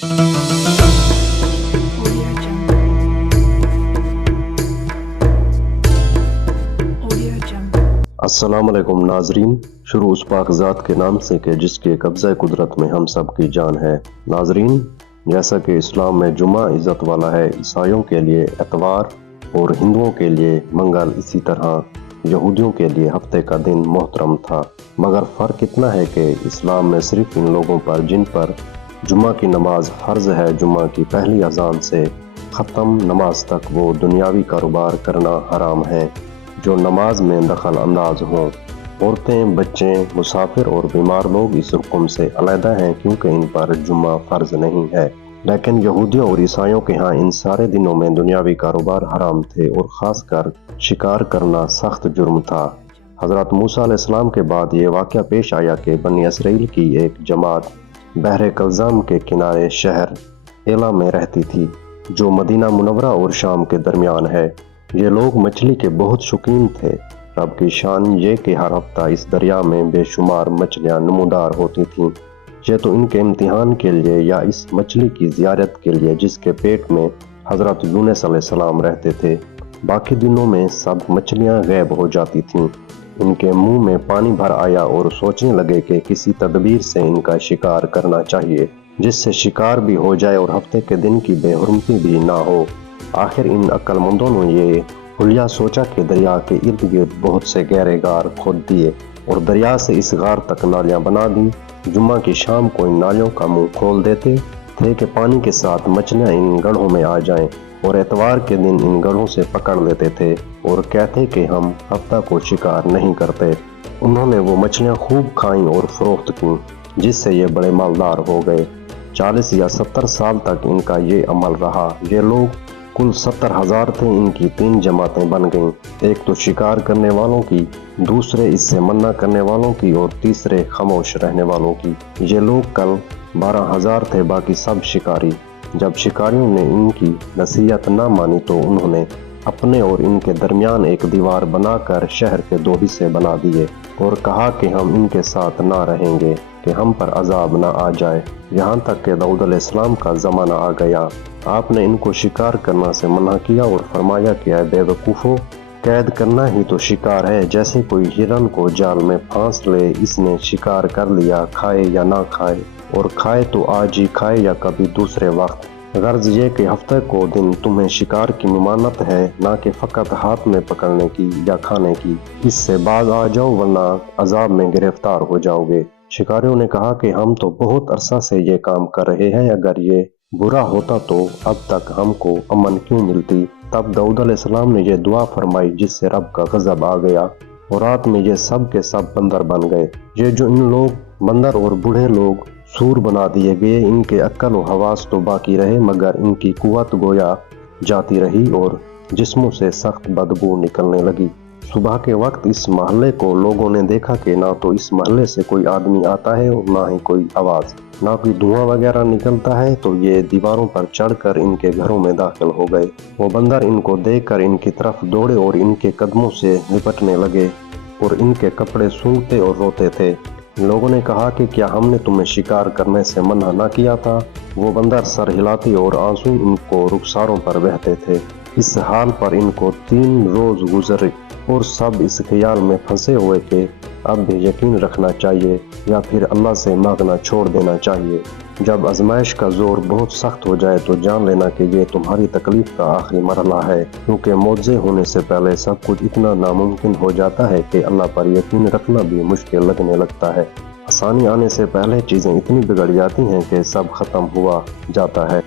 Audio Jungle. Audio Jungle. अस्सलामुअलैकुम नाजरीन। शुरू उस पाक ज़ात के नाम से कि जिसके कब्ज़ा कुदरत में हम सब की जान है। नाजरीन, जैसा कि इस्लाम में जुमा इज़्ज़त वाला है, ईसाइयों के लिए एतवार और हिंदुओं के लिए मंगल, इसी तरह यहूदियों के लिए हफ्ते का दिन मोहतरम था। मगर फ़र्क इतना है कि इस्लाम में सिर्फ इन लोगों पर जिन पर जुमा की नमाज फ़र्ज है, जुमा की पहली अजान से ख़त्म नमाज तक वो दुनियावी कारोबार करना हराम है जो नमाज में दखल अंदाज हों। औरतें, बच्चे, मुसाफिर और बीमार लोग इस हुक्म से अलहदा हैं क्योंकि इन पर जुम्मा फ़र्ज नहीं है। लेकिन यहूदियों और ईसाइयों के यहाँ इन सारे दिनों में दुनियावी कारोबार हराम थे और ख़ासकर शिकार करना सख्त जुर्म था। हज़रत मूसा अलैहिस्सलाम के बाद ये वाक़या पेश आया कि बनी इसराइल की एक जमात बहरे कल्ज़ाम के किनारे शहर एला में रहती थी जो मदीना मुनव्वरा और शाम के दरमियान है। ये लोग मछली के बहुत शौकीन थे। रब की शान ये कि हर हफ्ता इस दरिया में बेशुमार मछलियाँ नमूदार होती थीं। ये तो इनके इम्तिहान के लिए या इस मछली की ज़ियारत के लिए जिसके पेट में हज़रत यूनुस अलैहिस्सलाम रहते थे। बाकी दिनों में सब मछलियाँ गायब हो जाती थीं। इनके मुंह में पानी भर आया और सोचने लगे कि किसी तदबीर से इनका शिकार करना चाहिए जिससे शिकार भी हो जाए और हफ्ते के दिन की बेहुरमती भी ना हो। आखिर इन अक्लमंदों ने ये हुलिया सोचा कि दरिया के इर्द गिर्द बहुत से गहरे गार खोद दिए और दरिया से इस गार तक नालियां बना दी। जुम्मा की शाम को इन नालियों का मुंह खोल देते थे कि पानी के साथ मछलियां इन गढ़ों में आ जाएं और एतवार के दिन इन गढ़ों से पकड़ लेते थे और कहते कि हम हफ्ता को शिकार नहीं करते। उन्होंने वो मछलियां खूब खाईं और फरोख्त की जिससे ये बड़े मालदार हो गए। 40 या 70 साल तक इनका ये अमल रहा। ये लोग कुल 70,000 थे। इनकी 3 जमातें बन गईं, एक तो शिकार करने वालों की, दूसरे इससे मन्ना करने वालों की और तीसरे खामोश रहने वालों की। ये लोग कल 12,000 थे, बाकी सब शिकारी। जब शिकारियों ने इनकी नसीहत न मानी तो उन्होंने अपने और इनके दरमियान एक दीवार बनाकर शहर के 2 हिस्से बना दिए और कहा कि हम इनके साथ ना रहेंगे कि हम पर अजाब ना आ जाए। यहाँ तक कि दाऊद अलैहिस्सलाम का ज़माना आ गया। आपने इनको शिकार करना से मना किया और फरमाया कि ऐ बेवकूफ़ों, कैद करना ही तो शिकार है। जैसे कोई हिरन को जाल में फांस ले, इसने शिकार कर लिया, खाए या ना खाए, और खाए तो आज ही खाए या कभी दूसरे वक्त। गर्ज ये कि हफ्ते को दिन तुम्हें शिकार की ममानत है, ना कि फ़कत हाथ में पकड़ने की या खाने की। इससे बाज आ जाओ वरना अजाब में गिरफ्तार हो जाओगे। शिकारियों ने कहा कि हम तो बहुत अरसा से ये काम कर रहे हैं, अगर ये बुरा होता तो अब तक हमको अमन क्यों मिलती। तब दाऊद अलैहिस्सलाम ने ये दुआ फरमाई जिससे रब का गजब आ गया और रात में ये सब के सब बंदर बन गए। ये जो इन लोग बंदर और बूढ़े लोग सूर बना दिए गए, इनके अक्ल और हवास तो बाकी रहे मगर इनकी कुव्वत गोया जाती रही और जिस्मों से सख्त बदबू निकलने लगी। सुबह के वक्त इस महल्ले को लोगों ने देखा कि ना तो इस महल्ले से कोई आदमी आता है और ना ही कोई आवाज़, ना कोई धुआं वगैरह निकलता है, तो ये दीवारों पर चढ़कर इनके घरों में दाखिल हो गए। वो बंदर इनको देखकर इनकी तरफ दौड़े और इनके कदमों से लिपटने लगे और इनके कपड़े सूंघते और रोते थे। लोगों ने कहा कि क्या हमने तुम्हें शिकार करने से मना ना किया था। वो बंदर सर हिलाते और आंसू इनको रुखसारों पर बहते थे। इस हाल पर इनको 3 रोज गुजरे और सब इस ख्याल में फंसे हुए कि अब भी यकीन रखना चाहिए या फिर अल्लाह से मांगना छोड़ देना चाहिए। जब आजमाइश का जोर बहुत सख्त हो जाए तो जान लेना कि ये तुम्हारी तकलीफ का आखिरी मरहला है, क्योंकि मौजे होने से पहले सब कुछ इतना नामुमकिन हो जाता है कि अल्लाह पर यकीन रखना भी मुश्किल लगने लगता है। आसानी आने से पहले चीज़ें इतनी बिगड़ जाती हैं कि सब खत्म हुआ जाता है।